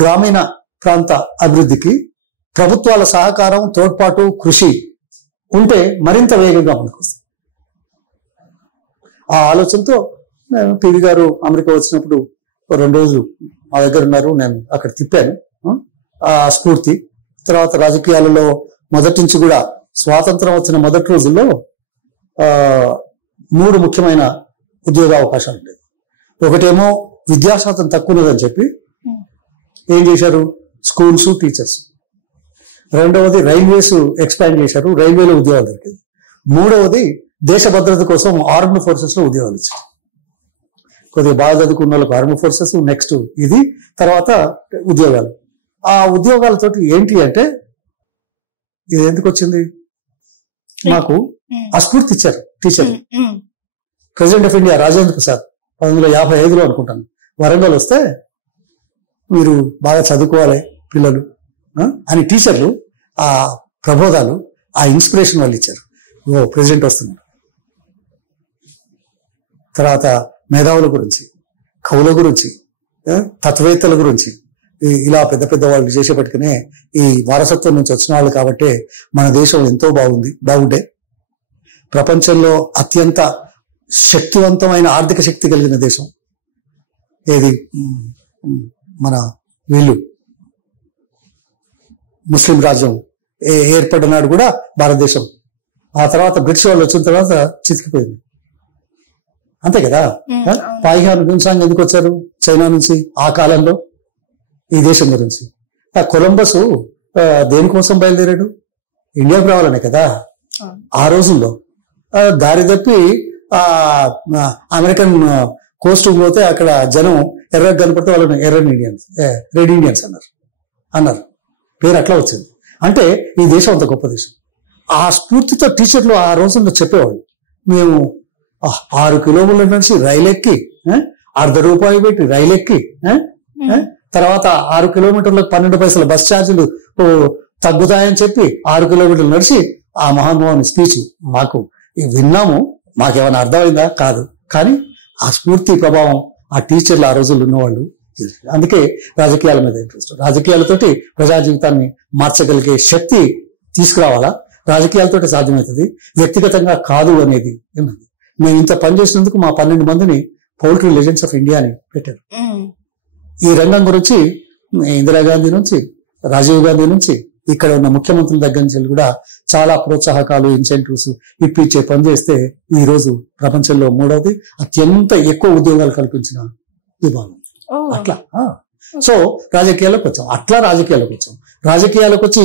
గ్రామీణ ప్రాంత అభివృద్ధికి ప్రభుత్వాల సహకారం, తోడ్పాటు, కృషి ఉంటే మరింత వేగంగా మనకు వస్తుంది. ఆ ఆలోచనతో పివి గారు అమెరికా వచ్చినప్పుడు 2 రోజులు మా దగ్గర ఉన్నారు. నేను అక్కడ తిప్పాను ఆ స్ఫూర్తి. తర్వాత రాజకీయాలలో మొదటి నుంచి కూడా స్వాతంత్రం వచ్చిన మొదటి రోజుల్లో 3 ముఖ్యమైన ఉద్యోగ అవకాశాలు ఉండేవి. ఒకటేమో విద్యాశాతం తక్కువ ఉన్నదని చెప్పి ఏం చేశారు, స్కూల్స్, టీచర్స్. రెండవది రైల్వేస్ ఎక్స్పాండ్ చేశారు, రైల్వేలో ఉద్యోగాలు దొరికింది. మూడవది దేశ భద్రత కోసం ఆర్మ్డ్ ఫోర్సెస్ లో ఉద్యోగాలు ఇచ్చారు. కొద్దిగా బాగా చదువుకున్న వాళ్ళకు ఆర్మ్డ్ ఫోర్సెస్, నెక్స్ట్ ఇది, తర్వాత ఉద్యోగాలు. ఆ ఉద్యోగాలతోటి ఏంటి అంటే ఇది ఎందుకు వచ్చింది, మాకు ఆ స్ఫూర్తి ఇచ్చారు టీచర్లు. President of India Rajendra Prasad 1955లో అనుకుంటాను వరంగల్ వస్తే మీరు బాగా చదువుకోవాలి పిల్లలు అని టీచర్లు ఆ ప్రబోధాలు, ఆ ఇన్స్పిరేషన్ వాళ్ళు ఇచ్చారు. ఓ ప్రెసిడెంట్ వస్తున్నాడు. తర్వాత మేధావుల గురించి, కవుల గురించి, తత్వవేత్తల గురించి, ఇలా పెద్ద పెద్ద వాళ్ళు చేసేపటికనే ఈ వారసత్వం నుంచి వచ్చిన వాళ్ళు కాబట్టి మన దేశం ఎంతో బాగుండే ప్రపంచంలో అత్యంత శక్తివంతమైన ఆర్థిక శక్తి కలిగిన దేశం ఏది, మన వీళ్ళు ముస్లిం రాజ్యం ఏర్పడినాడు కూడా భారతదేశం. ఆ తర్వాత బ్రిటిష్ వాళ్ళు వచ్చిన తర్వాత చితికిపోయింది, అంతే కదా. పాయిహాన్ గున్సాంగ్ ఎందుకు వచ్చారు చైనా నుంచి ఆ కాలంలో ఈ దేశం గురించి? కొలంబస్ దేనికోసం బయలుదేరాడు? ఇండియాకు రావాలనే కదా ఆ రోజుల్లో. దారి తప్పి అమెరికన్ కోస్ట్ పోతే అక్కడ జనం ఎర్రగా కనపడితే వాళ్ళని రెడ్ ఇండియన్స్ అన్నారు. పేరు అట్లా వచ్చింది. అంటే ఈ దేశం అంత గొప్ప దేశం. ఆ స్ఫూర్తితో టీచర్లు ఆ రోజుల్లో చెప్పేవాళ్ళు, మేము 6 కిలోమీటర్ల నుంచి రైలెక్కి ₹0.50 పెట్టి రైలెక్కి తర్వాత 6 కిలోమీటర్లకు 12 పైసల బస్ ఛార్జీలు తగ్గుతాయని చెప్పి 6 కిలోమీటర్లు నడిచి ఆ మహానుభావుని స్పీచ్ మాకు విన్నాము. మాకేమైనా అర్థమైందా? కాదు. కానీ ఆ స్ఫూర్తి ప్రభావం ఆ టీచర్లు ఆ రోజుల్లో ఉన్నవాళ్ళు. అందుకే రాజకీయాల మీద ఇంట్రెస్ట్. రాజకీయాలతోటి ప్రజా జీవితాన్ని మార్చగలిగే శక్తి తీసుకురావాలా, రాజకీయాలతోటి సాధ్యమవుతుంది, వ్యక్తిగతంగా కాదు అనేది ఉన్నది. మేము ఇంత పనిచేసినందుకు మా 12 మందిని పౌల్ట్రీ లెజెండ్స్ ఆఫ్ ఇండియా అని పెట్టారు. ఈ రంగం గురించి ఇందిరాగాంధీ నుంచి, రాజీవ్ గాంధీ నుంచి, ఇక్కడ ఉన్న ముఖ్యమంత్రుల దగ్గర నుంచి కూడా చాలా ప్రోత్సాహకాలు, ఇన్సెంటివ్స్ ఇప్పించే పని చేస్తే ఈ రోజు ప్రపంచంలో 3వది అత్యంత ఎక్కువ ఉద్యోగాలు కల్పించిన విభాగం. అట్లా సో రాజకీయాలకు వచ్చాం. రాజకీయాలకు వచ్చి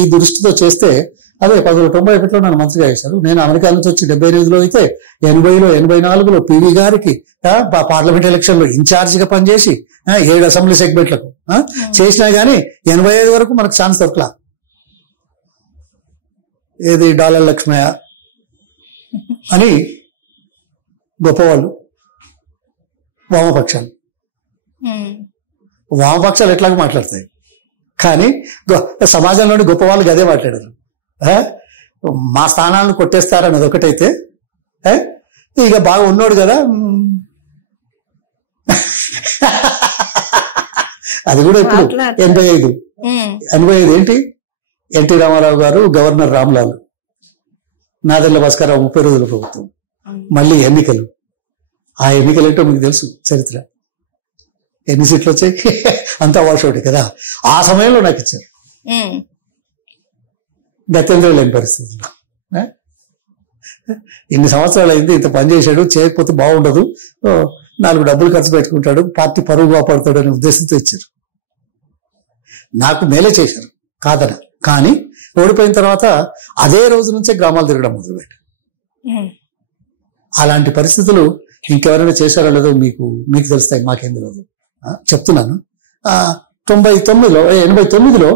ఈ దృష్టితో చేస్తే అదే 1991లో నన్ను మంత్రిగా చేశారు. నేను అమెరికా నుంచి వచ్చి 78లో అయితే 80లో 84లో పివి గారికి పార్లమెంట్ ఎలక్షన్ లో ఇన్ఛార్జ్ గా పనిచేసి 7 అసెంబ్లీ సెగ్మెంట్లకు చేసినా గానీ 85 వరకు మనకు ఛాన్స్ దొరకలా. ఏది డాలర్ లక్ష్మయ్య అని గొప్పవాళ్ళు వామపక్షాలు ఎట్లాగో మాట్లాడతాయి, కానీ సమాజంలోని గొప్ప వాళ్ళకి అదే మాట్లాడారు. మా స్థానాలను కొట్టేస్తారన్నది ఒకటైతే, ఇక బాగా ఉన్నాడు కదా అది కూడా ఇప్పుడు 85 ఏంటి, ఎన్టీ రామారావు గారు, గవర్నర్ రామ్లాల్, నాదెళ్ల భాస్కరరావు 30 రోజుల ప్రభుత్వం, మళ్ళీ ఎన్నికలు. ఆ ఎన్నికలు ఏంటో మీకు తెలుసు చరిత్ర, ఎన్ని సీట్లు వచ్చాయి, అంతా వాషౌట్ కదా. ఆ సమయంలో నాకు ఇచ్చారు. గతేంద్ర లేని పరిస్థితుల్లో ఇన్ని సంవత్సరాలు అయింది, ఇంత పని చేశాడు, చేయకపోతే బాగుండదు, 4 డబ్బులు ఖర్చు పెట్టుకుంటాడు, పార్టీ పరువు కాపాడుతాడు అనే ఉద్దేశంతో ఇచ్చారు. నాకు మేలే చేశారు కాదన, కానీ ఓడిపోయిన తర్వాత అదే రోజు నుంచే గ్రామాలు తిరగడం మొదలుపెట్టారు. అలాంటి పరిస్థితులు ఇంకెవరైనా చేశారో లేదో మీకు తెలుస్తాయి, మాకేం తెలియదు. చెప్తున్నాను. 89లో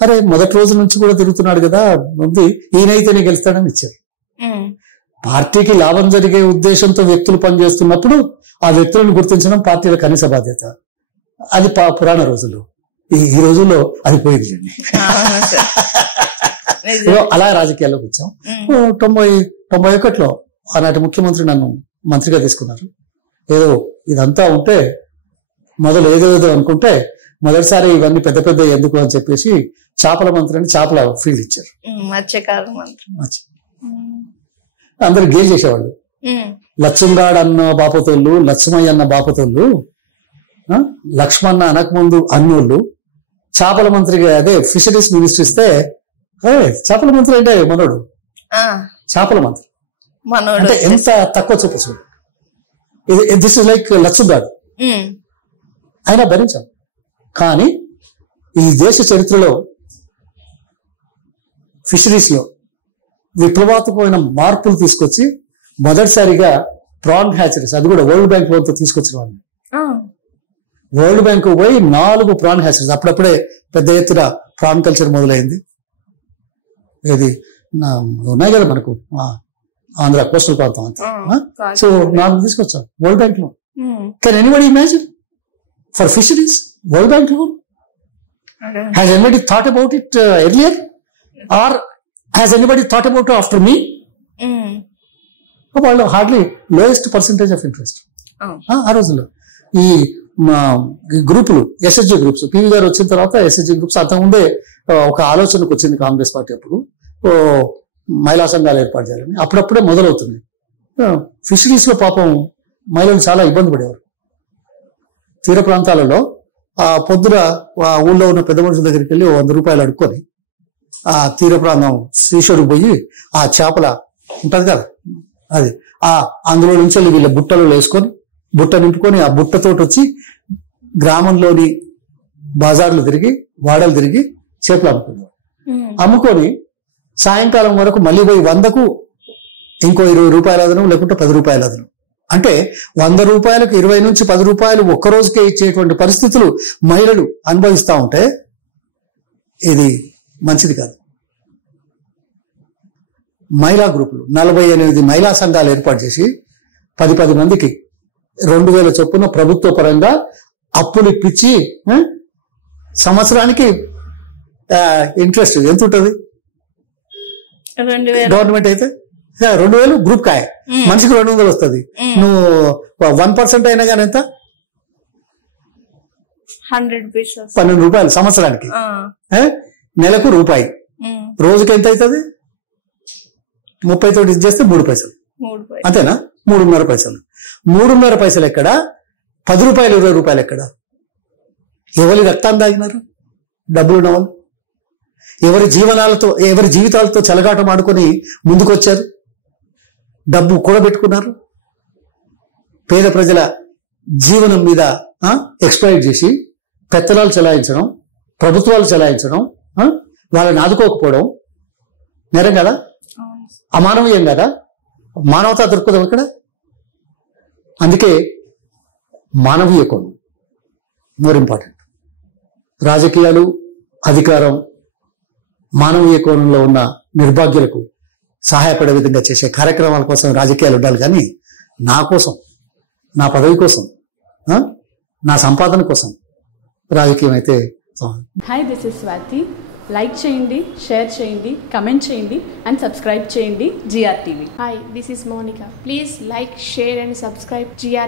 అరే మొదటి రోజు నుంచి కూడా తిరుగుతున్నాడు కదా, ఉంది ఈయనైతేనే గెలుస్తాడని ఇచ్చారు. పార్టీకి లాభం జరిగే ఉద్దేశంతో వ్యక్తులు పనిచేస్తున్నప్పుడు ఆ వ్యక్తులను గుర్తించడం పార్టీల కనీస బాధ్యత. అది పురాణ రోజుల్లో. ఈ రోజుల్లో అది పోయింది. అలా రాజకీయాల్లోకి వచ్చాం. 91లో ఆనాటి ముఖ్యమంత్రి నన్ను మంత్రిగా తీసుకున్నారు. ఏదో ఇదంతా ఉంటే మొదలు ఏదేదో అనుకుంటే మొదటిసారి ఇవన్నీ పెద్ద పెద్ద ఎందుకు అని చెప్పేసి చేపల మంత్రి అని చేపల ఫీల్డ్ ఇచ్చారు. అందరు గేల్ చేసేవాళ్ళు. లక్ష్మణగాడు అన్న బాపతోళ్ళు, లక్ష్మయ్య అన్న బాపతోళ్ళు, లక్ష్మణ అనకముందు అన్నోళ్ళు చేపల మంత్రిగా అదే ఫిషరీస్ మినిస్టర్ ఇస్తే చేపల మంత్రి అంటే మనోడు చేపల మంత్రి అంటే ఎంత తక్కువ చూపచ్చు. దిస్ ఇస్ లైక్ లక్ష్మణగాడు. అయినా భరించాం. కానీ ఈ దేశ చరిత్రలో ఫిషరీస్ లో విప్లవాత్మకమైన మార్పులు తీసుకొచ్చి మొదటిసారిగా ప్రాన్ హ్యాచరీస్, అది కూడా వరల్డ్ బ్యాంక్ లోతో తీసుకొచ్చిన వాళ్ళు. వరల్డ్ బ్యాంక్ పోయి 4 ప్రాన్ హ్యాచరీస్, అప్పుడప్పుడే పెద్ద ఎత్తున ప్రాన్ కల్చర్ మొదలైంది. ఇది ఉన్నాయి కదా మనకు ఆంధ్ర కోస్టల్ ప్రాంతం అంతా. సో 4 తీసుకొచ్చాం వరల్డ్ బ్యాంక్ లో. Can anybody imagine for fisheries world bank లో? Has anybody thought about it earlier or has anybody thought about after me? వాళ్ళు hardly lowest percentage of interest ఆ రోజుల్లో. ఈ గ్రూపులు ఎస్ఎస్జి గ్రూప్స్, పివి గారు వచ్చిన తర్వాత ఎస్ఎస్జి గ్రూప్స్ అంతకుముందే ఒక ఆలోచనకు వచ్చింది కాంగ్రెస్ పార్టీ అప్పుడు మహిళా సంఘాలు ఏర్పాటు చేయాలని. అప్పుడప్పుడే మొదలవుతుంది. ఫిషరీస్ లో పాపం మహిళలు చాలా ఇబ్బంది పడేవారు. తీర ప్రాంతాలలో పొద్దున ఊళ్ళో ఉన్న పెద్ద మనుషుల దగ్గరికి వెళ్ళి 100 రూపాయలు అడుక్కొని ఆ తీర ప్రాంతం శ్రీశోడికి పోయి ఆ చేపల ఉంటది కదా అది అందులో నుంచి వీళ్ళ బుట్టలు వేసుకొని బుట్ట నింపుకొని ఆ బుట్టతోటి వచ్చి గ్రామంలోని బజార్లు తిరిగి వాడలు తిరిగి చేపలు అమ్ముకున్నారు. అమ్ముకొని సాయంకాలం వరకు మళ్ళీ పోయి 100కు ఇంకో 20 రూపాయల అదనం లేకుంటే 10 రూపాయల అదనం. అంటే 100 రూపాయలకు 20 నుంచి 10 రూపాయలు ఒక్క రోజుకే ఇచ్చేటువంటి పరిస్థితులు మహిళలు అనుభవిస్తూ ఉంటే ఇది మంచిది కాదు. మహిళా గ్రూపులు 48 మహిళా సంఘాలు ఏర్పాటు చేసి 10 మందికి 2000 చొప్పున ప్రభుత్వ పరంగా అప్పులు ఇప్పించి సంవత్సరానికి ఇంట్రెస్ట్ ఎంత ఉంటుంది? గవర్నమెంట్ అయితే 2000 గ్రూప్ కాయ మనిషికి 200 వస్తుంది. నువ్వు 1% అయినా కానీ ఎంత? 12 రూపాయలు సంవత్సరానికి. నెలకు రూపాయి, రోజుకి ఎంత అవుతుంది? 30 తోటి ఇది చేస్తే 3 పైసలు, అంతేనా? 3.5 పైసలు. 3.5 పైసలు ఎక్కడ? 10 రూపాయలు 20 రూపాయలు ఎక్కడ? ఎవరి రక్తాన్ని తాగినారు? డబ్బులు ఉన్న వాళ్ళు ఎవరి జీవితాలతో చెలగాటం ఆడుకొని ముందుకొచ్చారు, డబ్బు కూడబెట్టుకున్నారు. పేద ప్రజల జీవనం మీద ఎక్స్ప్లాయిట్ చేసి పెత్తనాలు చెలాయించడం, ప్రభుత్వాలు చెలాయించడం, వాళ్ళని ఆదుకోకపోవడం నేరం కదా? అమానవీయం కదా? మానవతా దొరుకుదాం ఇక్కడ. అందుకే మానవీయ కోణం మోర్ ఇంపార్టెంట్. రాజకీయాలు, అధికారం మానవీయ కోణంలో ఉన్న నిర్భాగ్యులకు సహాయపడే విధంగా చేసే కార్యక్రమాల కోసం రాజకీయాలు ఉండాలి. కానీ నా కోసం, నా పదవి కోసం, నా సంపాదన కోసం రాజకీయం అయితే. Hi, this is Swathi. Like చేయండి, షేర్ చేయండి, కమెంట్ చేయండి అండ్ సబ్స్క్రైబ్ చేయండి GR TV. Hi, this is Monica. Please like, share and subscribe GR